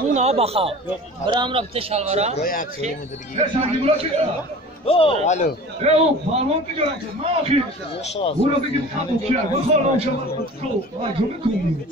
اون ها بخواه برام را بته شلوارا الو بالون دیگه ما آخی اون رو بگیم قبول کرد بخواه شما رو کنیم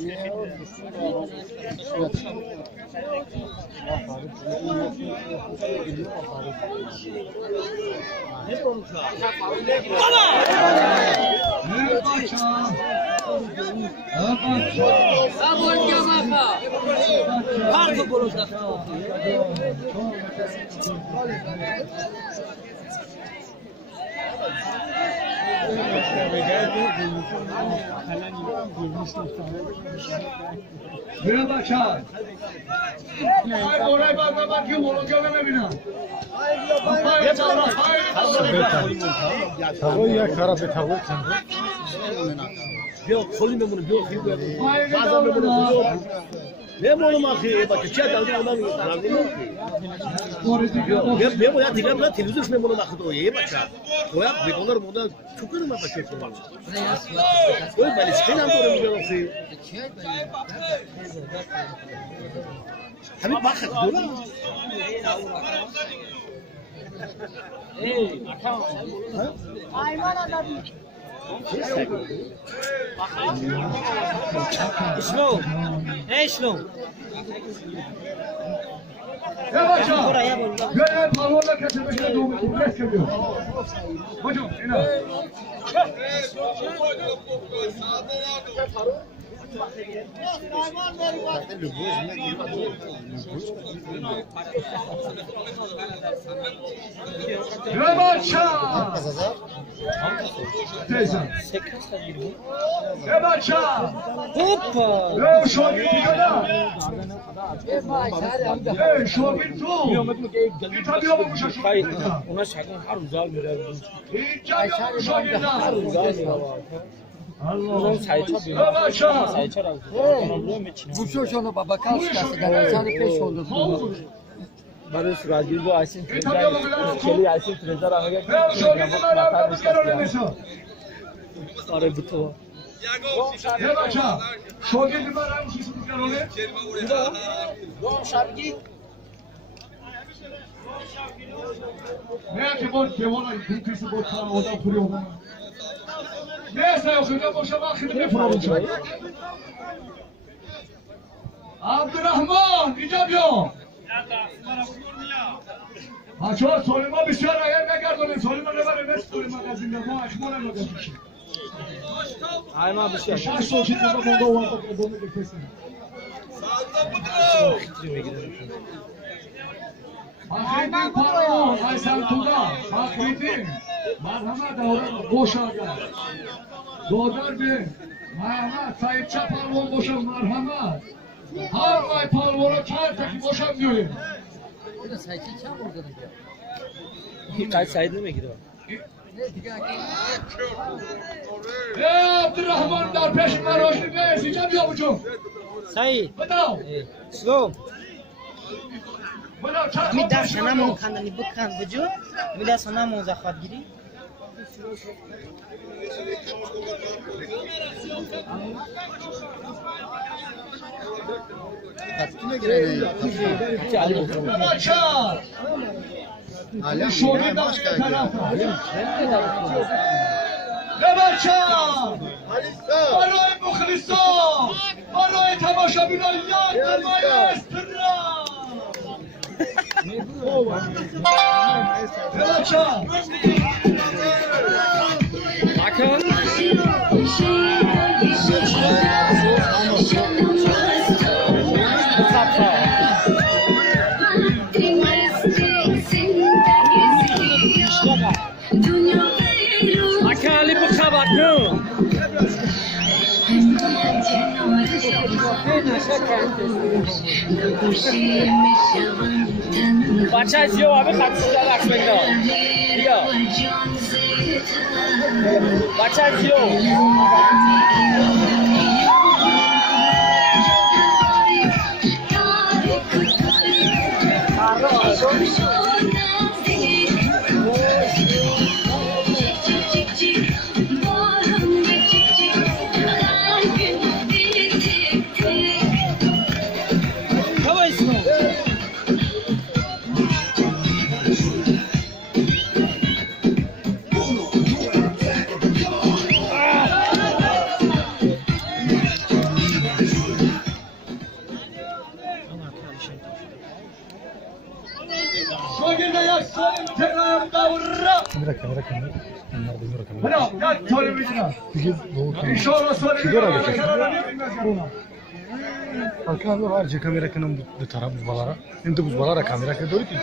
میره بچه های بورای من که مولوجا نمیبینم تاوی یک طرف تاوی کن بیا خالی بمونه بیا خیلی بازم بمونه نه مولو ماخی بچه چه دادی اونم راضی نمیشه بیا باید دیگه من تلویزیونش میمونه ماخی تو یه بچه باید بیکار مونده تو کنم بچه تو کوئی بالسپین هم داره میگه اخی همین باخت داره شلون ايه شلون يا باشا يا بالون لك تبشر دوم بس كده هجوم هنا يا باشا يا باشا هوبا يا شوقي كده يا شوقي تو تابعوا بمشا شوقي اونا شکن هر روز زال میره اینجا شوقي اون سایچا بیاد سایچا را گوشوشونو بابا کاش کاسه سال پیش oldu. برای سراجی جو آسین چلی آسین ترزار آمده آره بتو يا باشا شوقي بمرا مش يسمعونه دون شبگی نه که بود که والا این کسی بود کار آدم پوری اومد نه سایه خیلی باشه ما خیلی میفرامون شد عبدالرحمن اینجا بیا بچه ها سلیمان بسیار اگر نگردانیم سلیمان نبره مثل سلیمان از این ما اخمان هم نگرد بشیم های ما بسیار شش سوشید نگاه مونگا و هم بکنه دومه بکسیم Fakrettin Parmağ, Aysel Tuda, Fakrettin, Merhamet Avran Boşagar, Doğdar Bey, Merhamet, Sayit Çaparmağ Boşam, Merhamet, Harvay Parmağ'a çağırtaki Boşam diyorum. Burada sayçı çam orada da diyor. kaç saydı mı gidiyor? Ey Abdurrahman dar peşinden hoşnut ne sizce diyor bucum? Sayı. Bıdav. Slow. Bıdav çarpı. می در سنم خواندنی بکن بجو می در سنم مزخات گیری Katkine girene Bıdav. Alem Şoğlu da bir tarafta. ببرچم برای مخلصان برای تماشابینان یاد مایسترا ببرچم Bakın. Akali bu kabakın. Baca jiyo abi kaçışta lakmenda. Iya. Baca jiyo. kamera kanıyor. Onlar bilmiyor kamera. Hala gel televizyona. İnşallah televizyona. Arkadaşlar var ya kamera kanım bu taraf bu balara. Şimdi bu balara kamera kanıyor ki.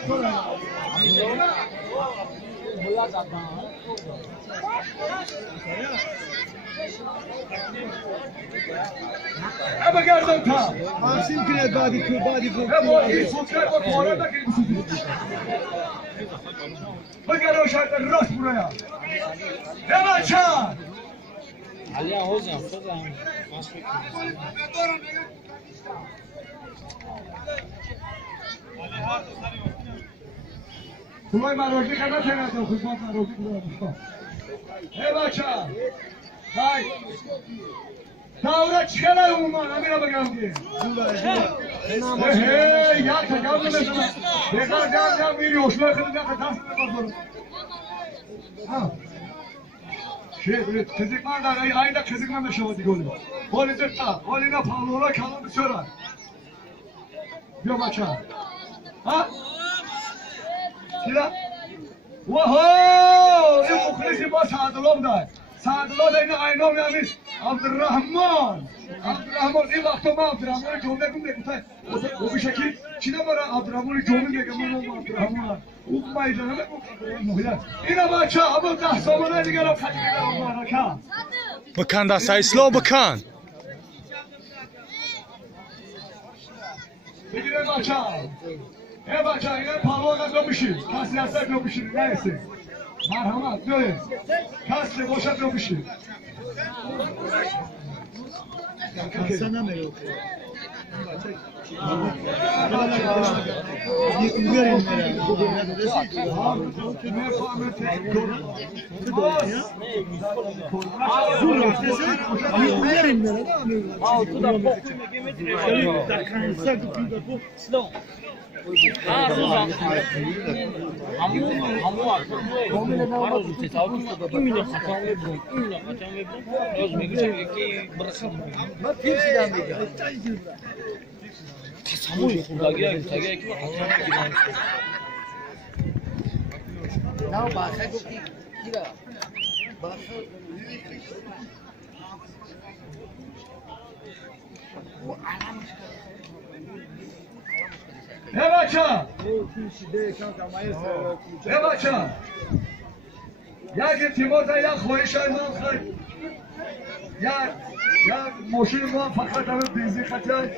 Ama gerdin ta. Asim kire badi bu. Hem o iyi sosyal o tuvalete girmişsiniz. Bakın o şartlar rast buraya. Hemen çağır. Aliya hocam, hocam. Kulay marojni kadar çekersin, hizmet marojni kadar. Hemen çağır. Hay. Davra çıkana umman, amina bakalım ki. Hey, ya tekamül mesela. Bekar can bir yoşma kılacak, tasını bakalım. Ha. Böyle kızıklar da ayda kızıklar da şovati golü. Golü zırta, golüne pavlola kalın bir sonra. Yok maça. Ha? Kira? Vaho! İlk muhlisi bas Sadullah. Sadullah da yine aynı olmayamış. Abdurrahman. Abdurrahman ilk aklıma Abdurrahman'ı gömleğim de kutay. O bir şekil Çin'e var Abdurrahman'ı gömleğim de Abdurrahman. Ukmayacağım ama muhlar. Yine maça ama da sonuna gelip kaçırıyor Allah'a. Bakan da say slow bakan. Begire maça. Maça yine pavloga gömüşüm. Kasiyasa gömüşüm. Neyse. Merhamet böyle. Kasya boşa gömüşüm. Sana mı yok? Hevaça! Hevaça! Ya Timur'da ya Khoyşay Mankhar ya Moşin Muvaffakat Ahmet Bizi Kaçay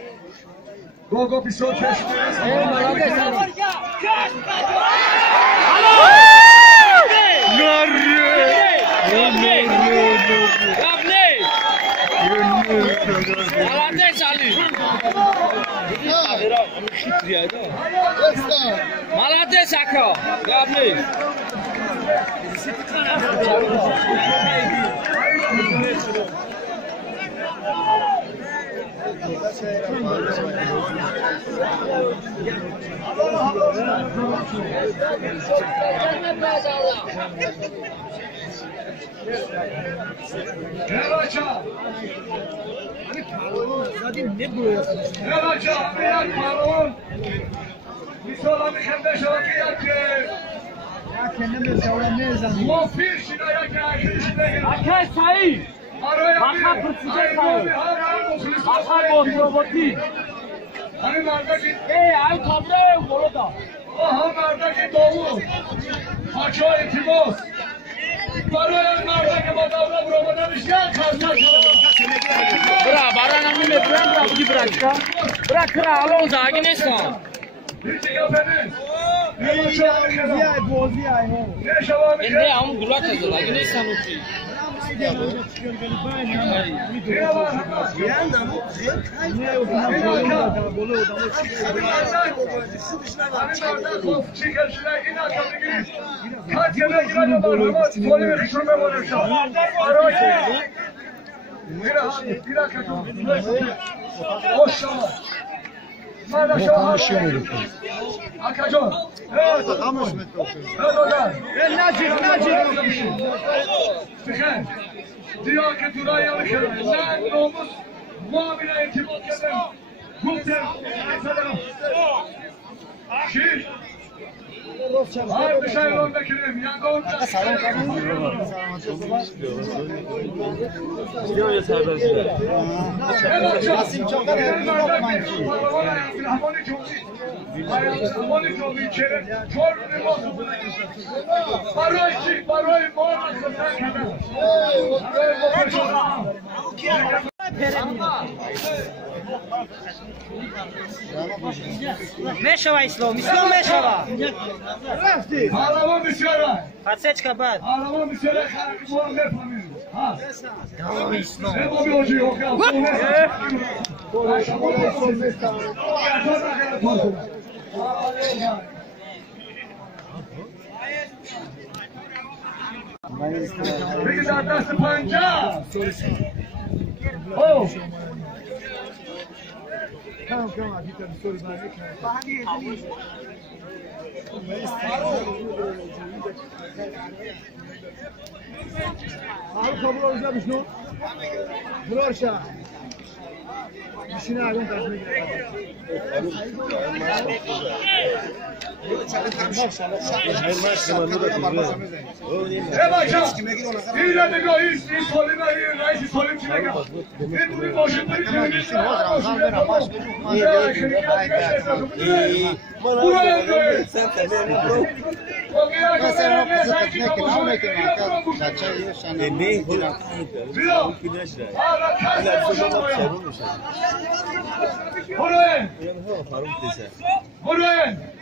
Gogo Pisot Teşmez Молодец, Ако! Габли! Hevaça! Hevaça! Ameliyat pardon! Misalami khemde şavaki yakı! Ya kendime savunmaya zaman. Mufir şina yakı akil şina Akay sayı! Bakar pırtıca sayı! Bakar bozrobotin! Hani mardaki Ay tablo burada! aha mardaki doğu! Haço etimos! Baroyan mardaki badavra buradan işgal kalsa Bırak, bana namine bırak ki bıraksa. Bırak kıra alon zagi nesan. Hiç yapmadın. Ne şavanı Ya boz ya. Ne şavanı Ende am gulak hazır zagi nesan uçi. Ne var? Diyor ki Dura'ya alışalım. Sen namus muamele itimat edin. Gupter, efendim. Şiir. Hayır dışarı yolda kirim. Yangon. Nasıl çok Meshava İslam meshava. Ağlama dışarı. Hatsechka bad. Ağlama dışarı. Muammer familya. Ha. Ne bu bir hoca yok ya. Peki zaten panca. Oh. Tamam tamam bir tane soru daha Faruk kabul olacakmış ne? Buraya. İşine alın tarafına gidelim. Buraya.